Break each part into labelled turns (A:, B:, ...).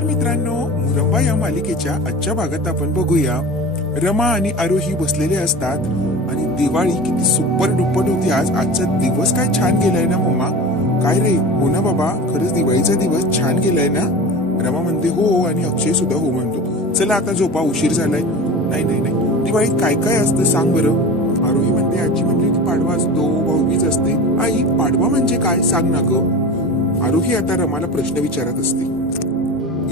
A: नमस्कार मित्रांनो मुरंबा या मालिकेच्या आजच्या भागात आपण बघूया. रमा आणि आरोही बसलेले असतात आणि दिवाळी किती सुपर डुप्पट होती. आज आजचा दिवस काय छान गेलाय ना मम्मा काय रे? हो ना बाबा. खरंच दिवाळीचा दिवस छान गेलाय ना? रमा म्हणते हो, हो आणि अक्षय सुद्धा हो म्हणतो. चला आता झोपा उशीर झालाय. नाही नाही नाही. दिवाळीत काय काय असतं सांग बरं. आरोही म्हणते आजी म्हणते की पाडवा असतो भाऊबीज असते. आई पाडवा म्हणजे काय? सांग ना ग. आरोही आता रमाला प्रश्न विचारत असते.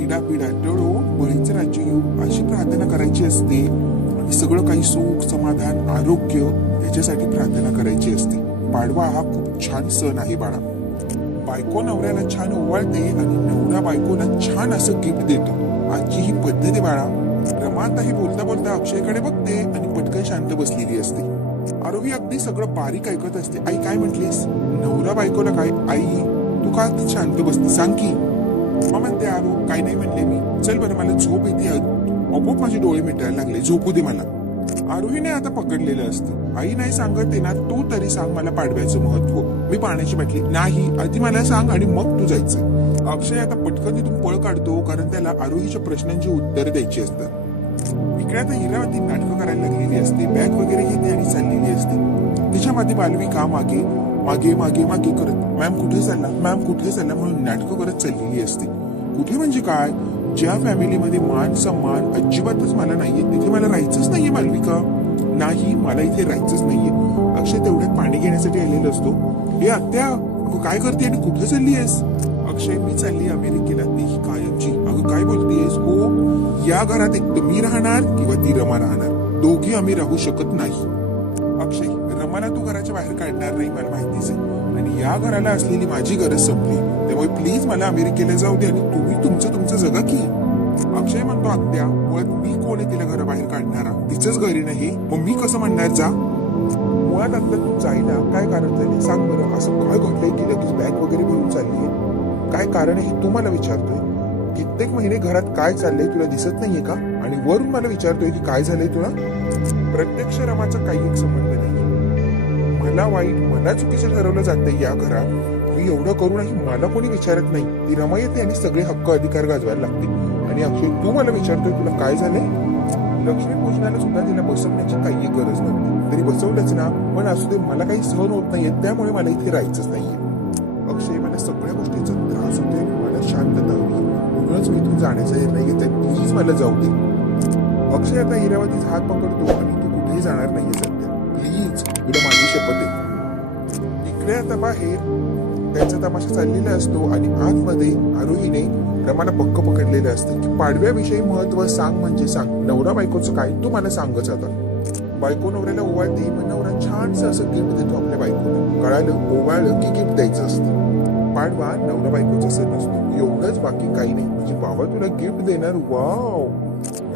A: क्रीडा पिडा टळो बळीचं राज्य येऊ अशी प्रार्थना करायची असते. आणि सगळं काही सुख समाधान आरोग्य याच्यासाठी प्रार्थना करायची असते. पाडवा हा खूप छान सण आहे बाळा. बायको नवऱ्याला छान ओवाळते आणि नवरा बायकोला छान असं गिफ्ट देतो. आजची ही पद्धत आहे बाळा रमा ही बोलता बोलता अक्षयकडे बघते आणि पटकन शांत बसलेली असते. आरोही अगदी सगळं बारीक ऐकत असते. आई काय म्हटलीस? नवरा बायकोला काय? आई तू का शांत बसते? सांग की. मग म्हणते आरो काय नाही म्हणले मी. चल बरं मला झोप येते. आपोआप माझे डोळे मिटायला लागले. झोपू दे मला. आरोहीने आता पकडलेलं असतं. आई नाही सांगत ते ना तू तरी सांग मला पाडव्याचं महत्त्व. मी पाण्याची बाटली. नाही आधी मला सांग आणि मग तू जायचं. अक्षय आता पटकन तिथून पळ काढतो कारण त्याला आरोहीच्या प्रश्नांची उत्तर द्यायची असतात. इकडे आता हिरावती नाटकं करायला लागलेली असते. बॅग वगैरे घेते आणि चाललेली असते. तिच्या माती बालवी का मागे मागे मागे मागे करत. मॅम कुठे चालला? मॅम कुठे चालला? म्हणून नाटकं करत चाललेली असते. कुठे म्हणजे काय? ज्या फॅमिलीमध्ये मान सन्मान अजिबातच मला नाहीये. तिथे मला राहायचंच नाहीये मालविका. नाही मला इथे राहायचंच नाहीये. अक्षय तेवढ्यात पाणी घेण्यासाठी आलेलो असतो. हे आत्या अगं काय करते आणि कुठे चालली आहेस अक्षय मी चालली अमेरिकेला. तीही कायमची. अगं काय बोलतेस हो या घरात एक मी राहणार किंवा ती रमा राहणार. दोघी आम्ही राहू शकत नाही. काढणार नाही मला माहितीच आहे. आणि या घराला असलेली माझी गरज संपली. त्यामुळे प्लीज मला अमेरिकेला जाऊ दे आणि तुम्ही तुमचं तुमचं जगा की. अक्षय म्हणतो आत्या मुळात मी कोण आहे तिला घराबाहेर काढणारा? तिचंच घरी नाही मग मी कसं म्हणणार जा. मुळात आत्ता तू जायला काय कारण झाले सांग बरं. असं काय घडलंय की लगेच बॅग वगैरे घेऊन चालली काय कारण आहे हे तू मला विचारतोय? कित्येक महिने घरात काय चाललंय तुला दिसत नाहीये का? आणि वरून मला विचारतोय की काय झालंय तुला? प्रत्यक्ष रमाचा काही एक संबंध मला वाईट मला चुकीचं ठरवलं जातं या घरात. मी एवढं करूनही मला कोणी विचारत नाही. ती रमा येते आणि सगळे हक्क अधिकार गाजवायला लागते आणि अक्षय तू मला विचारतोय तुला काय झालंय? लक्ष्मी पूजनाला सुद्धा तिला बसवण्याची काही गरज नव्हती. तरी बसवलंच ना पण असू दे मला काही सहन होत नाहीये त्यामुळे मला इथे राहायचंच नाहीये. अक्षय मला सगळ्या गोष्टीचा त्रास होतोय मला शांतता हवी. म्हणूनच मी तू जाण्याचा निर्णय घेतोय प्लीज मला जाऊ दे. अक्षय आता इरावतीचा हात पकडतो आणि तू कुठेही जाणार नाहीये. तुला माझी शपथ आहे इकडे आता बाहेर त्यांचा तमाशा चाललेला असतो आणि आतमध्ये आरोहीने रमाला पक्क पकडलेलं असतं की पाडव्याविषयी महत्त्व सांग म्हणजे सांग. नवरा बायकोचं काय तू मला सांगच आता. बायको नवऱ्याला ओवाळते मग नवरा छानसं असं गिफ्ट देतो आपल्या बायकोला. कळालं ओवाळलं की गिफ्ट द्यायचं असतं. पाडवा नवरा बायकोचा सण असतो. एवढंच बाकी काही नाही. म्हणजे बाबा तुला गिफ्ट देणार? वाव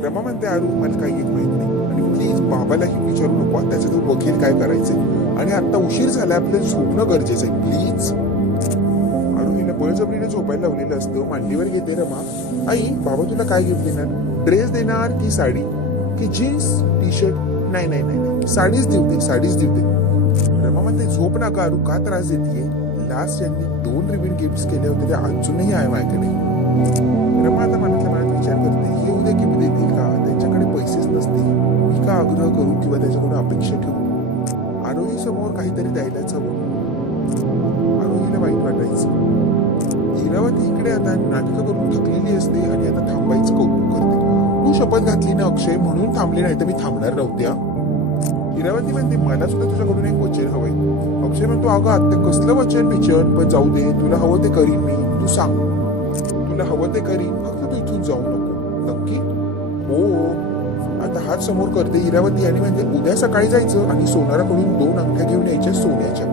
A: रमा म्हणते आरू मला काही एक माहीत नाही. आणि प्लीज बाबालाही विचारू नको. त्याचं तो वकील काय करायचंय आणि आता उशीर झाला आपल्याला झोपणं गरजेचं आहे. प्लीज आरोहीला बळजबरीने झोपायला लावलेलं असतं. मांडीवर घेते रमा आई बाबा तुला काय गिफ्ट देणार? ड्रेस देणार की साडी? की जीन्स टी शर्ट नाही नाही नाही नाही. साडीच देऊ दे साडीच देऊ दे. रमा म्हणते झोप नका अरू का त्रास देते लास्ट यांनी दोन रिबीन गिफ्ट केले होते. ते अजूनही आहे माझ्याकडे. रमा आता मनातल्या मनात विचार करते. हे उद्या गिफ्ट मी आग्रह करू किंवा त्याच्याकडून अपेक्षा ठेवू. आरोही समोर काहीतरी द्यायलाच हवं. आरोहीला वाईट वाटायचं. हिरावती इकडे आता नाटकं करून थकलेली असते आणि आता थांबायचं कौतुक करते. तू शपथ घातली ना अक्षय? म्हणून थांबली नाही तर मी थांबणार नव्हत्या हिरावती म्हणते मला सुद्धा तुझ्याकडून एक वचन हवंय. अक्षय म्हणतो अगं आत्ता कसलं वचन विचन पण जाऊ दे तुला हवं ते करीन मी. तू सांग. तुला हवं ते करीन फक्त तू इथून जाऊ नको. नक्की? हो. आता हात समोर करते हिरावती आणि म्हणजे उद्या सकाळी जायचं आणि सोनाराकडून दोन अंगठ्या घेऊन यायच्या सोन्याच्या.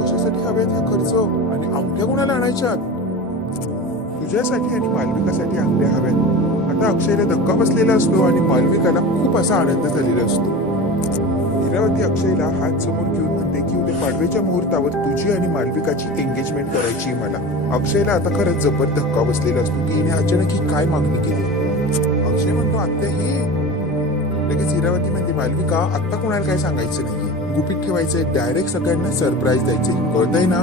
A: कशासाठी हव्यात हा खर्च? आणि अंगठ्या कोणाला आणायच्या तुझ्यासाठी आणि मालविकासाठी अंगठ्या हव्यात. आता अक्षयला धक्का बसलेला असतो आणि मालविकाला खूप असा आनंद झालेला असतो. हिरावती अक्षयला हात समोर घेऊन म्हणते की उद्या पाडवेच्या मुहूर्तावर तुझी आणि मालविकाची एंगेजमेंट करायची मला. अक्षयला आता खरंच जबर धक्का बसलेला असतो. की हिने अचानक ही काय मागणी केली? आत्या हे लगेच हिरावती म्हणते मालविका आत्ता कोणाला काय सांगायचं नाहीये? गुपित ठेवायचंय डायरेक्ट सगळ्यांना सरप्राईज द्यायचे कळतंय ना?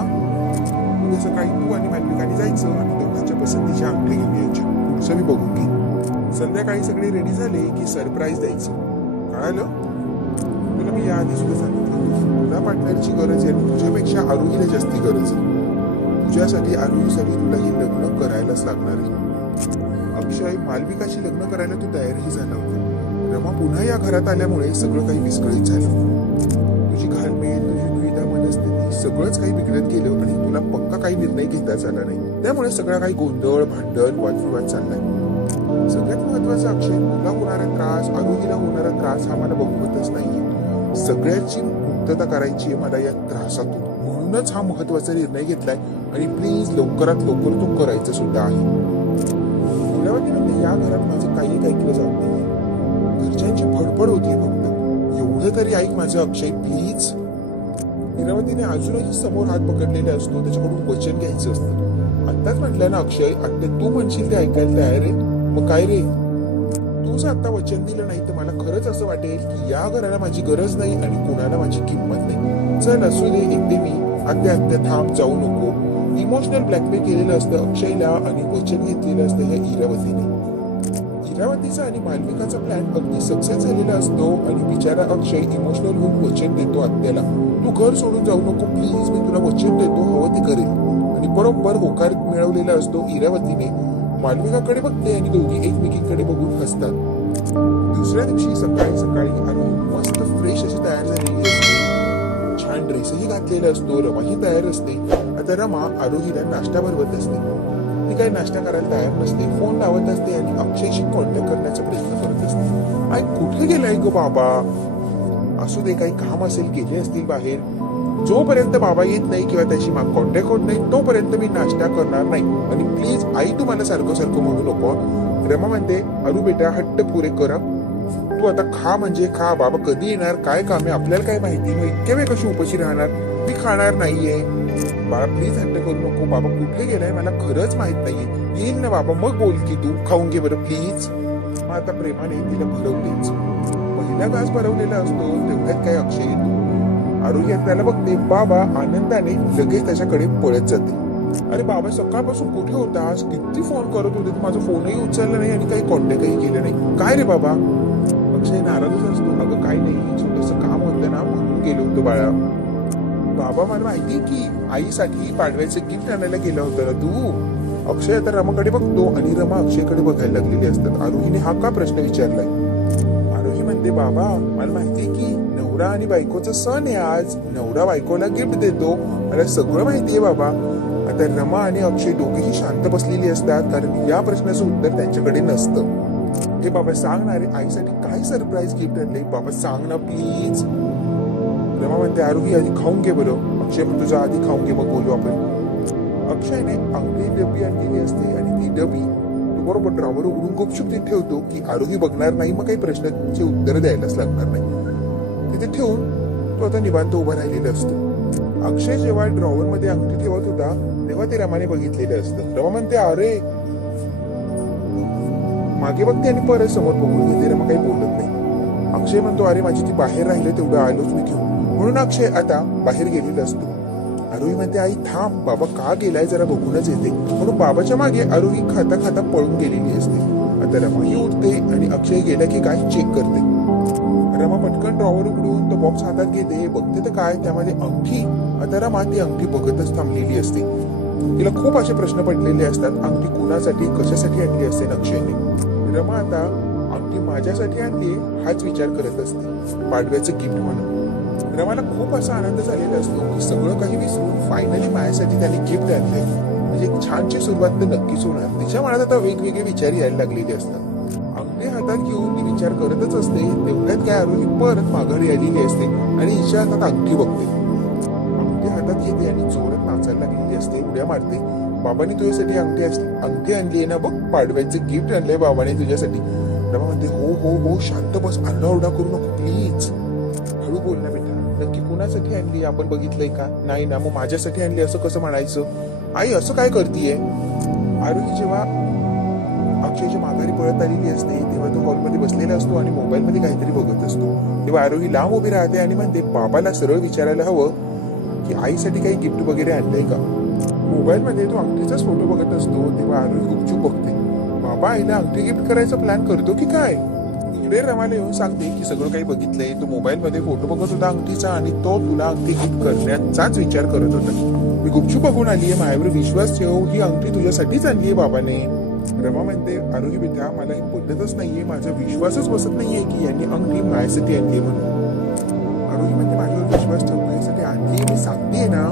A: उद्या सकाळी तू आणि मालविकाने जायचं आणि दोघांच्या पसंतीच्या अंगठी घेऊन यायच्या पुढचं मी बघून घे संध्याकाळी सगळे रेडी झाले की सरप्राईज द्यायचं. कळालं? तुला मी याआधी सुद्धा सांगितलं तुला पार्टनरची गरज आहे आणि तुझ्यापेक्षा आरोहीला जास्ती गरज आहे. तुझ्यासाठी आरोहीसाठी तुला हे लग्न करायलाच लागणार आहे. अक्षय मालविकाशी लग्न करायला तू तयारही झाला होता. रमा पुन्हा या घरात आल्यामुळे सगळं काही विस्कळीत झालं. तुझी घालमेल तुझी दुविधा मनस्थिती सगळंच काही बिघडत गेलं आणि तुला पक्का काही निर्णय घेताच आला नाही. त्यामुळे सगळा काही गोंधळ भांडण वादविवाद चाललाय. सगळ्यात महत्त्वाचा अक्षय तुला होणारा त्रास आरोहीला होणारा त्रास हा मला बघवतच नाहीये. सगळ्याची मुक्तता करायची आहे मला या त्रासातून. म्हणूनच हा महत्त्वाचा निर्णय घेतलाय आणि प्लीज लवकरात लवकर तो करायचा सुद्धा आहे. मुलावती म्हणजे या घरात माझं काहीच ऐकलं जात नाही घरच्यांची फडफड होती फक्त. एवढं तरी ऐक माझं अक्षय प्लीज इरावतीने अजूनही समोर हात पकडलेला असतो त्याच्याकडून वचन घ्यायचं असतं. आत्ताच म्हटलं ना अक्षय आता तू म्हणशील ते ऐकायला तयार आहे? मग काय रे? तूच आता वचन दिलं नाही तर मला खरंच असं वाटेल की या घराला माझी गरज नाही आणि कोणाला माझी किंमत नाही. चल असू दे एकटे मी. आत्या आत्या थांब जाऊ नको. इमोशनल ब्लॅकमेल केलेलं असतं. अक्षयला आणि वचन घेतलेलं असतं ह्या इरावतीने. इरावतीचा आणि मालविकाचा प्लॅन अगदी सक्सेस झालेला असतो आणि बिचारा अक्षय इमोशनल होऊन वचन देतो आत्याला. तू घर सोडून जाऊ नको प्लीज मी तुला वचन देतो हवं ते करेल. आणि बरोबर होकार मिळवलेला असतो इरावतीने. मालविकाकडे बघते आणि दोघी एकमेकींकडे बघून हसतात. दुसऱ्या दिवशी सकाळी सकाळी आरोही मस्त फ्रेश अशी तयार झालेली असते. छान ड्रेसही घातलेला असतो रमाही तयार असते. आता रमा आरोहीला नाश्ता भरवत असते. ती काही नाश्ता करायला तयार नसते. फोन लावत असते आणि अक्षयशी कॉन्टॅक्ट करण्याचा प्रयत्न करत असते. आई कुठे गेलाय ग बाबा? असू दे काही काम असेल गेले असतील बाहेर. जोपर्यंत बाबा येत नाही किंवा त्याशी कॉन्टॅक्ट होत नाही तोपर्यंत मी नाश्ता करणार नाही. आणि प्लीज आई तुम्हाला सारखं सारखं म्हणू नको रमा म्हणते अरू बेटा हट्ट पुरे करा. तू आता खा म्हणजे खा. बाबा कधी येणार? काय काम आहे? आपल्याला काय माहिती? मग इतक्या वेळ कशी उपाशी राहणार? मी खाणार नाहीये. बाळा प्लीज हट्ट करू नको. बाबा कुठे गेलाय? मला खरंच माहीत नाहीये. येईल ना बाबा? मग बोल की तू. खाऊन घे बरं प्लीज मग आता प्रेमाने तिला भरवलीच पहिला घास भरवलेला असतो. तेवढ्यात काय अक्षय येतो? आरोग्यात त्याला बघते. बाबा आनंदाने लगेच त्याच्याकडे पळत जाते. अरे बाबा सकाळपासून कुठे होतास किती फोन करत होते माझा फोनही उचलला नाही आणि काही कॉन्टॅक्टही केलं नाही. काय रे बाबा? अक्षय नाराजच असतो. अगं काय नाही. छोटस काम होतं ना म्हणून गेलो होतो बाळा. बाबा मला माहिती की आईसाठी पाडव्याचं गिफ्ट आणायला गेला होता. ना तू अक्षय आता रमाकडे बघतो आणि रमा अक्षयकडे बघायला लागलेली असतात. आरोहीने हा का प्रश्न विचारलाय? आरोही म्हणते बाबा मला माहिती की नवरा आणि बायकोचा सण आहे आज. नवरा बायकोला गिफ्ट देतो. मला सगळं माहितीये बाबा. आता रमा आणि अक्षय दोघेही शांत बसलेली असतात कारण या प्रश्नाचं उत्तर त्यांच्याकडे नसतं. हे बाबा सांगणारे आईसाठी काय सरप्राईज गिफ्ट आणले बाबा सांग ना प्लीज रमा म्हणते आरोही आधी खाऊन घे बरं अक्षय म्हणतो जा आधी खाऊन घे मग बोलू आपण अक्षयने अंगठी डबी आणलेली असते आणि ती डबी बरोबर ड्रॉवर उघडून गुपचूप तिथे ठेवतो की आरोही बघणार नाही मग काही प्रश्नाचे उत्तर द्यायलाच लागणार नाही तिथे ठेवून तो आता निवांत उभा राहिलेला असतो अक्षय जेव्हा ड्रॉवर मध्ये अंगठी ठेवत होता तेव्हा ते रमाने बघितलेलं असतं रमा म्हणते अरे मागे बघते आणि परत समोर बघून घेते रमा काही बोलत नाही अक्षय म्हणतो अरे माझी ती बाहेर राहिलं तेवढं आलोच मी घेऊन म्हणून अक्षय आता बाहेर गेलेला असतो. आरोही म्हणते आई थांब बाबा का गेलाय जरा बघूनच येते. म्हणून बाबाच्या मागे आरोही खाता खाता पळून गेलेली असते. आता रमाही उठते आणि अक्षय गेला की काय चेक करते. रमा पटकन ड्रॉवर उघडून तो बॉक्स हातात घेते बघते तर काय? त्यामध्ये अंगठी आता रमा ती अंगठी बघतच थांबलेली असते. तिला खूप असे प्रश्न पडलेले असतात अंगठी कुणासाठी कशासाठी आणली असते अक्षयने? रमा आता अंगठी माझ्यासाठी आणली हाच विचार करत असते. पाडव्याचं गिफ्ट म्हणून. रमाला खूप असा आनंद झालेला असतो की सगळं काही विसरून फायनली माझ्यासाठी त्याने गिफ्ट आणले म्हणजे छानची छानशी सुरुवात तर नक्कीच होणार. तिच्या मनात आता वेगवेगळे विचार यायला लागलेले असतात. अंगठी हातात घेऊन ती विचार करतच असते. तेवढ्यात काय आरोही परत माघारी आलेली असते आणि हिच्या हातात अंगठी बघते. अंगठी हातात घेते आणि जोरात नाचायला लागलेली असते. उड्या मारते. बाबाने तुझ्यासाठी अंगठी असते अंगठी आणली आहे ना बघ. पाडव्याचं गिफ्ट आणले बाबाने तुझ्यासाठी. रमा म्हणते हो हो हो शांत बस. आरडाओरडा करू नको प्लीज माझ्यासाठी आणली आपण बघितलंय का? नाही ना मग माझ्यासाठी आणली असं कसं म्हणायचं? आई असं काय करतीये? आरोही जेव्हा अक्षयच्या माघारी पळत आलेली असते तेव्हा तो हॉलमध्ये बसलेला असतो आणि मोबाईलमध्ये काहीतरी बघत असतो. तेव्हा आरोही लांब उभी राहते आणि म्हणते बाबाला सरळ विचारायला हवं की आईसाठी काही गिफ्ट वगैरे आणलंय का? मोबाईलमध्ये तो अंगठीचाच फोटो बघत असतो तेव्हा आरोही गुपचूप बघते. बाबा आईला अंगठी गिफ्ट करायचा प्लॅन करतो की काय? इकडे रमाला येऊन सांगते की सगळं काही बघितलंय. तो मोबाईल मध्ये फोटो बघत होता. अंगठीचा आणि तो तुला अंगठी गिफ्ट करण्याचाच विचार करत होता. मी गुपचूप बघून आलीये. माझ्यावर विश्वास ठेव. ही अंगठी तुझ्यासाठीच आणलीये बाबाने. रमा म्हणते आरोग्य बेटा मला हे पद्धतच नाहीये. माझा विश्वासच बसत नाहीये की यांनी अंगठी माझ्यासाठी आणली म्हणून. आरोग्य म्हणते माझ्यावर विश्वास ठेव. माझ्यासाठी आणली मी सांगते ना.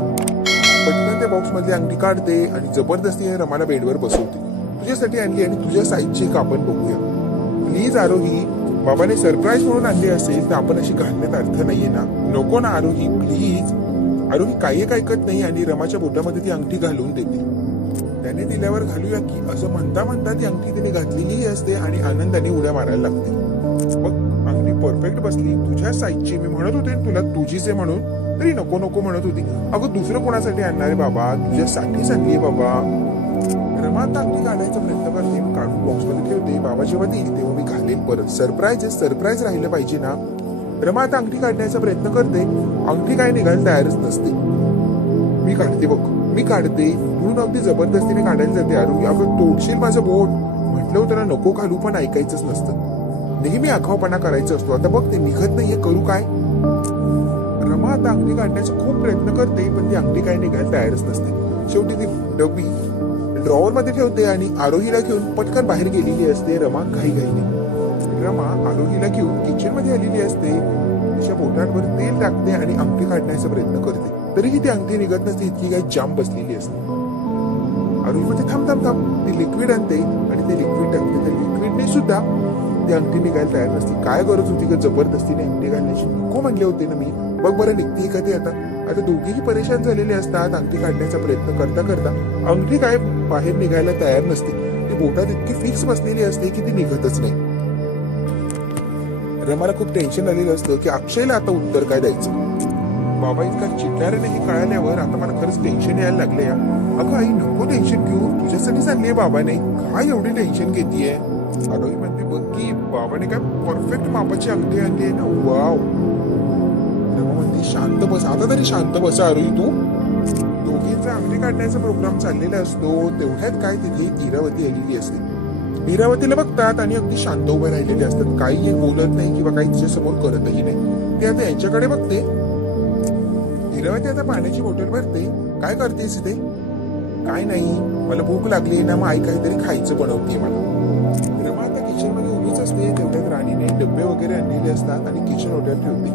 A: पटकन त्या बॉक्स मधली अंगठी काढते आणि जबरदस्ती रमाला बेडवर बसवते. तुझ्यासाठी आणली आणि तुझ्या साईजची एक आपण बघूया. प्लीज आरोही. बाबाने सरप्राईज म्हणून आणली असेल तर आपण अशी घालण्यात अर्थ नाहीये ना. नको ना आरोही प्लीज आरोही काही एक ऐकत नाही आणि रमाच्या बोटामध्ये ती अंगठी घालून देते. त्याने दिल्यावर घालूया की असं म्हणता म्हणता ती अंगठी तिने घातलेलीही असते आणि आनंदाने उड्या मारायला लागते. मग अंगठी परफेक्ट बसली. तुझ्या साईजची मी म्हणत होते तुला तुझीच आहे म्हणून तरी नको नको म्हणत होती. अगं दुसरं कोणासाठी आणणार आहे बाबा? तुझ्यासाठीच आणली बाबा. रमा आता अंगठी काढायचा प्रयत्न करते. मी काढून बॉक्समध्ये ठेवते. बाबा जेव्हा ती तेव्हा बरं सरप्राईजेस सरप्राईज सरप्राईज राहिलं पाहिजे ना? रमा आता अंगठी काढण्याचा प्रयत्न करते. अंगठी काय निघायला तयारच नसते. मी काढते बघ. मी काढते. म्हणून अगदी जबरदस्तीने काढायला जाते. आरोग्य अगं तोडशील माझं बोट? म्हटलं होतं ना नको घालू पण ऐकायचंच नसतं. नेहमी आखावपणा करायचं असतो. आता बघ ते निघत नाहीये. करू काय? रमा आता अंगठी काढण्याचा खूप प्रयत्न करते पण ती अंगठी काय निघायला तयारच नसते. शेवटी ती डबी ड्रॉवर मध्ये ठेवते आणि आरोहीला घेऊन पटकन बाहेर गेलेली असते. रमा घाई घाईने रमा आरोहीला घेऊन किचनमध्ये आलेली असते. तिच्या बोटांवर तेल टाकते आणि अंगठी काढण्याचा प्रयत्न करते. तरीही ती अंगठी निघत नसते इतकी काही जाम बसलेली असते. आरोही म्हणजे थांब थांब थांब. ती लिक्विड आणते आणि ते लिक्विड टाकते. त्या लिक्विडने सुद्धा ती अंगठी निघायला तयार नसते. काय गरज होती का जबरदस्तीने अंगठी घालण्याची? नको म्हणले होते ना मी. बघ बरं निघते का ते आता? आता दोघेही परेशान झालेले असतात अंगठी काढण्याचा प्रयत्न करता करता अंगठी काय बाहेर निघायला तयार नसते. ती बोटात इतकी फिक्स बसलेली असते की ती निघतच नाही. रमाला खूप टेन्शन आलेलं असतं की अक्षयला आता उत्तर काय द्यायचं? बाबा इतका चिडणाऱ्याने हे कळाल्यावर आता मला खरंच टेन्शन यायला लागले या अगं आई नको टेन्शन घेऊ. तुझ्यासाठी आणलीये बाबाने. काय एवढी टेन्शन घेतीये? आरोही म्हणते बघ की बाबाने काय परफेक्ट मापाची अंगठी आणली आहे ना? वाव रमा म्हणते शांत बस. आता तरी शांत बस आरोही तू. दोघींचा अंगठी काढण्याचा प्रोग्राम चाललेला असतो. तेवढ्यात काय तिथे इरावती आलेली असते इरावतीला बघतात आणि अगदी शांत उभे राहिलेले असतात. काही हे बोलत नाही किंवा काही तिच्या समोर करतही नाही. ते आता यांच्याकडे बघते. इरावती आता पाण्याची बॉटल भरते. काय करतेस इथे? काय नाही. मला भूक लागली ना मग आई काहीतरी खायचं बनवते मला. रमा आता किचनमध्ये उभीच असते. तेवढ्यात राणीने डब्बे वगैरे आणलेले असतात आणि किचन हॉटेल ठेवते.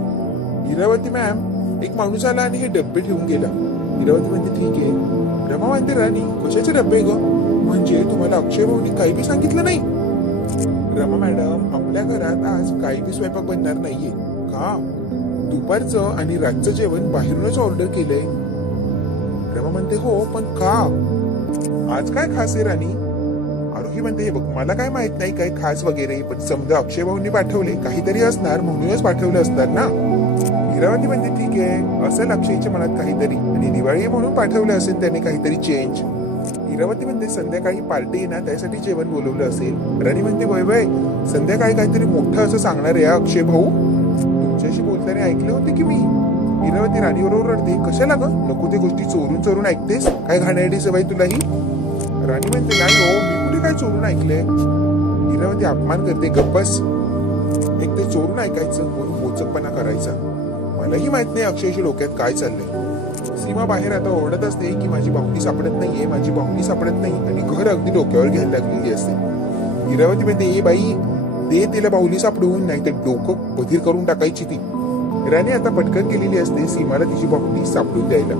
A: इरावती मॅम एक माणूस आला आणि हे डब्बे ठेवून गेला. इरावती म्हणते ठीक आहे. रमा म्हणते राणी कशाचे डब्बे ग? म्हणजे तुम्हाला अक्षय भाऊनी काही बी सांगितलं नाही. रमा मॅडम आपल्या घरात आज काही बी स्वयंपाक बनणार नाहीये. का? दुपारचं आणि रातचं जेवण बाहेरूनच ऑर्डर केलंय. रमा म्हणते हो पण का? आज काय खास आहे राणी? आरोही म्हणते हे बघ मला काय माहीत नाही काय खास वगैरे पण समजा अक्षय भाऊनी पाठवले काहीतरी असणार म्हणूनच पाठवलं असणार ना? हिरावती म्हणते ठीक आहे असेल अक्षयच्या मनात काहीतरी आणि दिवाळी म्हणून पाठवलं असेल त्याने काहीतरी चेंज हिरावती म्हणते संध्याकाळी पार्टी आहे ना त्यासाठी जेवण बोलवलं असेल. राणी म्हणते वय वय संध्याकाळी काहीतरी मोठं असं सांगणार आहे अक्षय भाऊ. तुमच्याशी बोलताना ऐकले होते की मी? हिरावती राणीबरोबर रडते. कशाला ग? नको ते गोष्टी चोरून चोरून ऐकतेस? काय घाणेरडी सवय तुलाही? राणी म्हणते नाही हो मी कुठे काय चोरून ऐकलंय? इरावती अपमान करते गप्पस एक ते चोरून ऐकायचं म्हणून मोचकपणा करायचा. मलाही माहीत नाही अक्षयशी डोक्यात काय चाललंय. सीमा बाहेर आता ओढत असते की माझी बाहुली सापडत नाहीये माझी बाहुली सापडत नाही. आणि घर अगदी डोक्यावर घ्यायला लागलेली असते. इरावती म्हणते ए बाई दे तिला बाहुली सापडून नाही तर डोकं बधीर करून टाकायची ती. राणी आता पटकन गेलेली असते सीमाला तिची बाहुली सापडून द्यायला.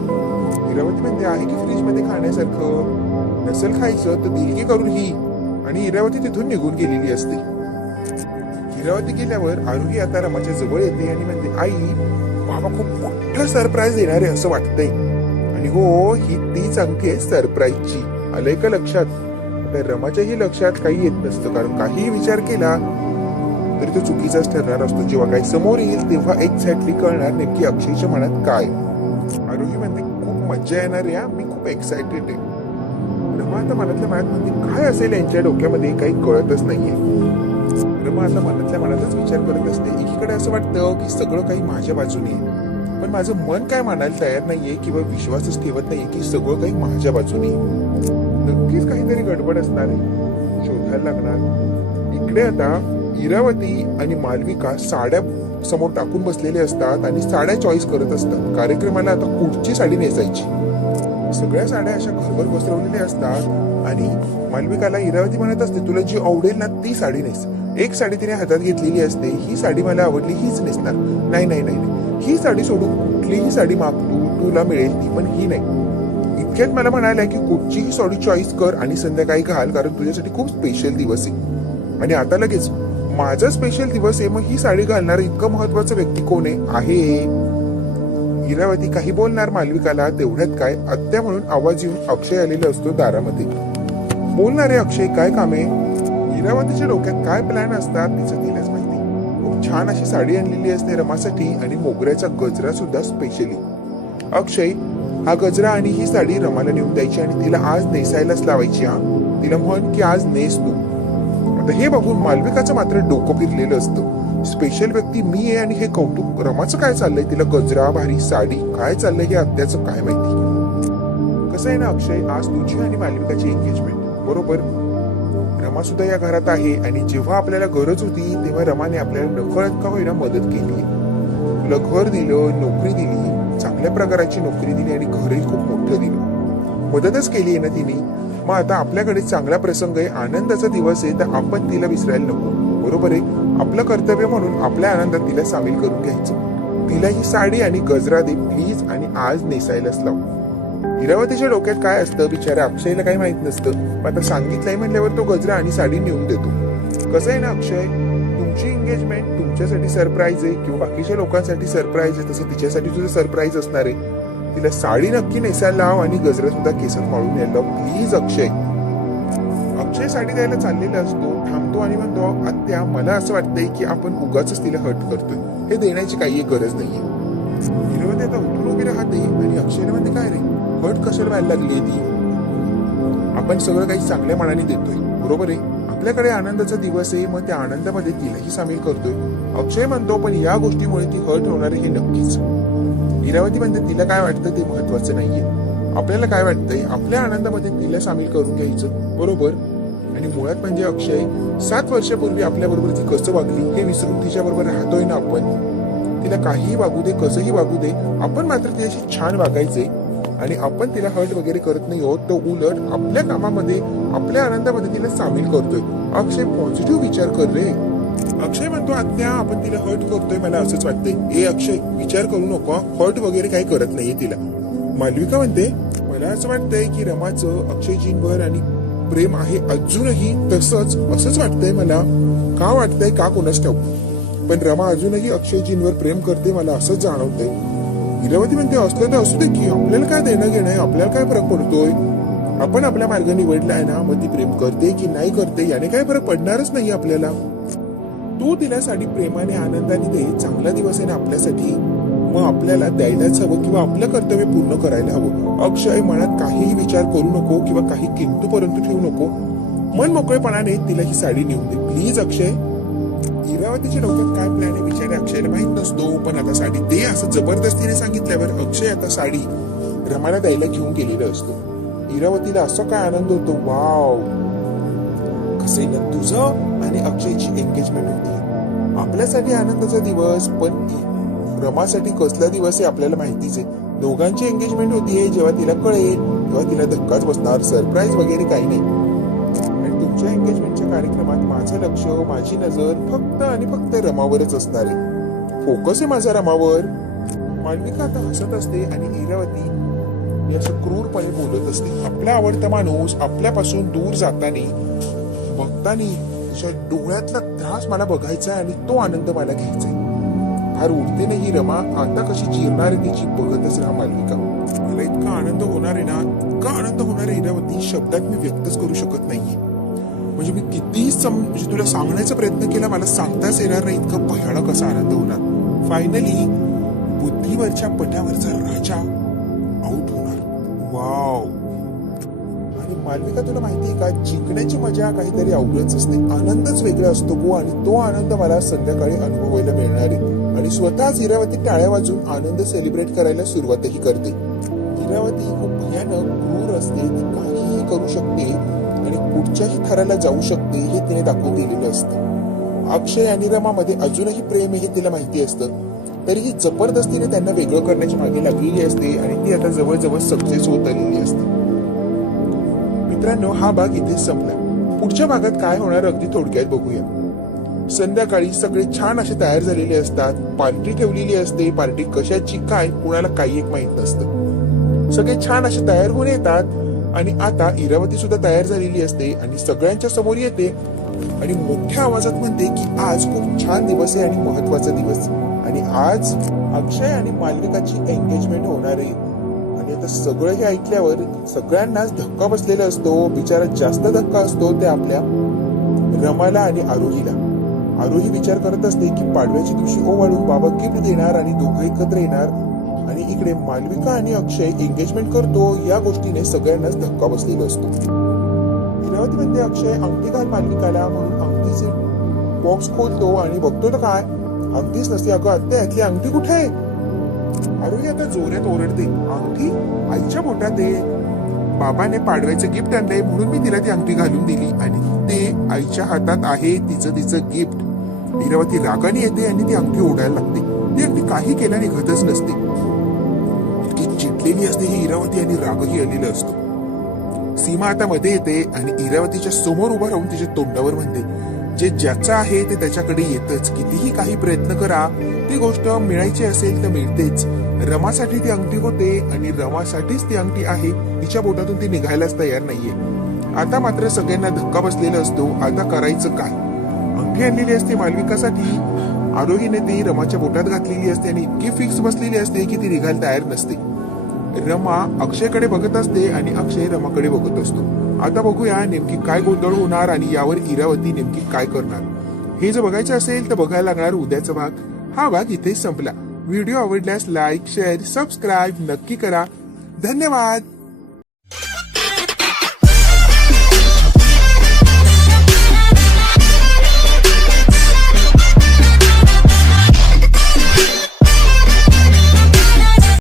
A: इरावती म्हणते आहे की फ्रीजमध्ये खाण्यासारखं? नसेल खायचं तर दिलगी करून ही. आणि इरावती तिथून निघून गेलेली असते. इरावती गेल्यावर आरोही आता रमाच्या जवळ येते आणि म्हणते आई बाबा खूप मोठं सरप्राईज देणार आहे असं वाटतंय. आणि हो ही तीच अंगठी आहे सरप्राईजची. आलंय का लक्षात? तर रमाच्याही लक्षात काही येत नसतं. कारण काहीही विचार केला तरी तो चुकीचाच ठरणार असतो. जेव्हा काही समोर येईल तेव्हा एक्झॅक्टली कळणार नेमकी अक्षयच्या मनात काय. आरोही म्हणते खूप मज्जा येणार आहे मी खूप एक्सायटेड आहे. रमा आता मनातल्या मनात म्हणते काय असेल यांच्या डोक्यामध्ये काही कळतच नाहीये. रमा आता मनातल्या मनातच विचार करत असते. एकीकडे असं वाटतं की सगळं काही माझ्या बाजूने आहे. पण माझं मन काय मानायला तयार नाहीये किंवा विश्वासच ठेवत नाहीये की सगळं काही माझ्या बाजूने. नक्कीच काहीतरी गडबड असणार आहे. शोधायला लागणार. इकडे आता इरावती आणि मालविका साड्या समोर टाकून बसलेले असतात आणि साड्या चॉईस करत असतात. कार्यक्रमाला आता कुठची साडी नेसायची. सगळ्या साड्या अशा घरभर बसवलेल्या असतात आणि मालविकाला इरावती म्हणत असते तुला जी आवडेल ना ती साडी नेस. एक साडी तिने हातात घेतलेली असते ही साडी मला आवडली हीच नेसणार. नाही नाही नाही ही साडी सोडून कुठलीही साडी माग तू तुला मिळेल ती पण ही नाही. इतक्यात मला म्हणायला की कुठचीही साडी चॉईस कर आणि संध्याकाळी घाल कारण तुझ्यासाठी खूप स्पेशल दिवस आहे. आणि आता लगेच माझा स्पेशल दिवस आहे मग ही साडी घालणार इतकं महत्वाचं व्यक्ती कोण आहे? आहे. इरावती काही बोलणार मालविकाला तेवढ्यात काय? आत्या म्हणून आवाज येऊन अक्षय आलेला असतो दारामध्ये. बोलणारे अक्षय काय कामे इरावतीच्या डोक्यात काय प्लॅन असतात तिचं तिलाच माहिती. खूप छान अशी साडी आणलेली असते रमासाठी आणि मोगऱ्याचा गजरा सुद्धा स्पेशली अक्षय हा गजरा आणि ही साडी रमाला नेऊन द्यायची आणि तिला आज नेसायलाच लावायची हा. तिला म्हण की आज नेस तू. आता हे बघून मालविकाचं मात्र डोकं फिरलेलं असतं. स्पेशल व्यक्ती मी आहे आणि हे कौतुक रमाचं काय चाललंय? तिला गजरा भारी साडी काय चाललंय हे अत्याचं काय माहिती? कसं आहे ना अक्षय? आज तुझी आणि मालविकाची एंगेजमेंट बरोबर? रमा सुद्धा या घरात आहे आणि जेव्हा आपल्याला गरज होती तेव्हा रमाने आपल्याला नकळत का होईना मदत केली. तुला घर दिलं नोकरी दिली चांगल्या प्रकाराची नोकरी दिली आणि घरही खूप मोठं दिलं. मदतच केली आहे ना तिने? मग आता आपल्याकडे चांगला प्रसंग आहे आनंदाचा दिवस आहे तर आपण तिला विसरायला नको. बरोबर आहे? आपलं कर्तव्य म्हणून आपल्या आनंदात तिला सामील करून घ्यायचं. तिला ही साडी आणि गजरा दे प्लीज आणि आज नेसायलाच लावू. इरावतीच्या डोक्यात काय असतं बिचारा अक्षयला काही माहीत नसतं. पण आता सांगितलंय म्हटल्यावर तो गजरा आणि साडी नेऊन देतो. कसं आहे ना अक्षय? तुमची एंगेजमेंट तुमच्यासाठी सरप्राईज आहे किंवा बाकीच्या लोकांसाठी सरप्राईज आहे? तसं तिच्यासाठी तुझं सरप्राईज असणार आहे. तिला साडी नक्की नेसायला लाव आणि गजरा सुद्धा केसात माळून यायला लाव. प्लीज अक्षय. अक्षय साडी द्यायला चाललेला असतो. थांबतो आणि म्हणतो आत्या मला असं वाटतंय की आपण उगाच तिला हट करतोय. हे देण्याची काही गरज नाहीये. हिरवते आता उठून उभी राहते आणि अक्षयला म्हणते काय रे? फट कशाला व्हायला लागली आहे ती? आपण सगळं काही चांगल्या मनाने देतोय बरोबर आहे? आपल्याकडे आनंदाचा दिवस आहे मग त्या आनंदामध्ये तिलाही सामील करतोय. अक्षय म्हणतो पण या गोष्टीमुळे ती हर्ट होणार आहे हे नक्कीच. इरावती म्हणते तिला काय वाटतं ते महत्वाचं नाहीये. आपल्याला काय वाटतंय? आपल्या आनंदामध्ये तिला सामील करून घ्यायचं बरोबर? आणि मुळात म्हणजे अक्षय सात वर्षापूर्वी आपल्या बरोबर ती कसं वागली हे विसरून तिच्या बरोबर राहतोय ना आपण? तिला काहीही वागू दे कसंही वागू दे आपण मात्र तिच्याशी छान वागायचे आणि आपण तिला हर्ट वगैरे करत नाही आहोत तो उलट आपल्या कामामध्ये आपल्या आनंदामध्ये तिला सामील करतोय. अक्षय पॉझिटिव्ह विचार कर रे. अक्षय म्हणतो आत्या आपण तिला हर्ट करतोय मला असंच वाटतंय. ए अक्षय विचार करू नको हर्ट वगैरे काही करत नाहीये तिला. मालविका म्हणते मला असं वाटतंय की रमाचं अक्षयजींवर आणि प्रेम आहे अजूनही तसंच असंच वाटतंय मला. का वाटतंय का कोणाच ठाऊ पण रमा अजूनही अक्षयजींवर प्रेम करते मला असंच जाणवतंय. इरावती म्हणते असलं तर असू दे की आपल्याला काय देणं घेणं आहे आपल्याला काय फरक पडतोय? आपण आपल्या मार्ग आहे ना मग ती प्रेम करते की नाही करते याने काय फरक पडणारच नाही आपल्याला. तू तिला साडी प्रेमाने आनंदाने दे चांगला दिवस आहे ना आपल्यासाठी मग आपल्याला द्यायलाच हवं किंवा आपलं कर्तव्य पूर्ण करायला हवं. अक्षय मनात काहीही विचार करू नको किंवा काही किंतू परंतु ठेवू नको. मन मोकळेपणाने तिला ही साडी नेऊन दे. प्लीज अक्षय इरावतीच्या डोक्यात काय प्लॅन आहे? बिचारे अक्षयला माहीत नसतो. पण आता साडी ते असं जबरदस्तीने सांगितल्यावर अक्षय आता साडी रमाला द्यायला घेऊन गेलेलं असतो. इरावतीला असं काय आनंद होतो? वाव! कसे ना तुझं आणि अक्षयची एंगेजमेंट होती. आपल्यासाठी आनंदाचा दिवस पण रमासाठी कसला दिवस आहे आपल्याला माहितीच आहे. दोघांची एंगेजमेंट होतीये जेव्हा तिला कळेल तेव्हा तिला धक्काच बसणार सरप्राईज वगैरे काही नाही. आणि तुमच्या एंगेजमेंट कार्यक्रमात माझं लक्ष माझी नजर फक्त आणि फक्त रमावरच असणार. आहे फोकस आहे माझा रमावर. मालविका आता हसत असते आणि इरावती मी असं क्रूरपणे बोलत असते. आपला आवडता माणूस आपल्यापासून दूर जाताना बघताना तिच्या डोळ्यातला त्रास मला बघायचा आहे आणि तो आनंद मला घ्यायचा आहे. फार उरते नाही ही रमा आता कशी जिरणार आहे तिची बघतच राहा मालविका. मला इतका आनंद होणार आहे ना इतका आनंद होणार आहे इरावती शब्दात मी व्यक्तच करू शकत नाहीये. म्हणजे मी कितीही सम म्हणजे तुला सांगण्याचा प्रयत्न केला मला सांगताच येणार नाही इतकं भयानक असा आनंद होणार. फायनली बुद्धीवरच्या पटावरचा राजा आउट होणार. वाव आणि मालविका तुला माहिती आहे का? जिंकण्याची मजा काहीतरी अवघडच असते. आनंदच वेगळा असतो गो आणि तो आनंद मला संध्याकाळी अनुभवायला मिळणार आहे. आणि स्वतःच इरावती टाळ्या वाजून आनंद सेलिब्रेट करायला सुरुवातही करते. इरावती खूप भयानक क्रूर असते. ती काहीही करू शकते. कुठच्याही थराला जाऊ शकते हे तिने दाखवून दिलेलं असतं. अक्षय आणि रमामध्ये अजूनही प्रेम हे तिला माहिती असतं. तरीही जबरदस्तीने त्यांना वेगळं करण्याची मागे लागलेली असते आणि ती आता जवळजवळ सक्सेस होत आलेली असते. मित्रांनो हा भाग इथे संपला. पुढच्या भागात काय होणार अगदी थोडक्यात बघूया. संध्याकाळी सगळे छान असे तयार झालेले असतात. पार्टी ठेवलेली असते. पार्टी कशाची काय कुणाला काही एक माहीत नसतं. सगळे छान असे तयार होऊन येतात. आणि आता इरावती सुद्धा तयार झालेली असते आणि सगळ्यांच्या समोर येते आणि मोठ्या आवाजात म्हणते की आज खूप छान दिवस आहे आणि महत्त्वाचा दिवस. आणि आज अक्षय आणि मालविकाची एंगेजमेंट होणार आहे. आणि आता सगळं हे ऐकल्यावर सगळ्यांनाच धक्का बसलेला असतो बिचारा जास्त धक्का असतो ते आपल्या रमाला आणि आरोहीला. आरोही विचार करत असते की पाडव्याच्या दिवशी ओवाळून बाबा गिफ्ट देणार आणि दोघं एकत्र येणार. इकडे मालविका आणि अक्षय एंगेजमेंट करतो. या गोष्टीने सगळ्यांनाच धक्का बसलेला असतो. इरावती म्हणते अक्षय अंगठी घाल मालविकाला म्हणून अंगठीचे बॉक्स खोलतो आणि बघतो तर काय? अंगठीच नसते अगं. अत्ते यातली अंगठी कुठे? आहे अरे आता जोरात ओरडते. अंगठी? आईच्या पोटात आहे. बाबाने पाडव्याचं गिफ्ट आणलंय म्हणून मी तिला ती अंगठी घालून दिली. आणि ते आईच्या हातात आहे. तिचं तिचं गिफ्ट इरावती रागाने येते आणि ती अंगठी ओढायला लागते. ती अंगठी काही केल्या निघतच नसते. जिंकलेली असते ही इरावती आणि रागही आलेला असतो. सीमा आता मध्ये येते आणि इरावतीच्या समोर उभा राहून तिच्या तोंडावर म्हणते जे ज्याचं आहे ते त्याच्याकडे येतच. कितीही काही प्रयत्न करा ती गोष्ट मिळायची असेल तर मिळतेच. रमासाठी ती अंगठी होते आणि रमासाठीच ती अंगठी आहे. तिच्या बोटातून ती निघायलाच तयार नाहीये. आता मात्र सगळ्यांना धक्का बसलेला असतो. आता करायचं काय? अंगठी आणलेली असते मालविकासाठी. आरोहीने ती रमाच्या बोटात घातलेली असते आणि इतकी फिक्स बसलेली असते की ती निघायला तयार नसते. रमा अक्षयकडे बघत असते आणि अक्षय रमाकडे बघत असतो. आता बघूया नेमकी काय गोंधळ होणार आणि यावर इरावती नेमकी काय करणार. हे जर बघायचं असेल तर बघायला लागणार उद्याचा भाग. हा भाग इथे संपला. व्हिडिओ आवडल्यास लाईक शेअर सबस्क्राईब नक्की करा. धन्यवाद!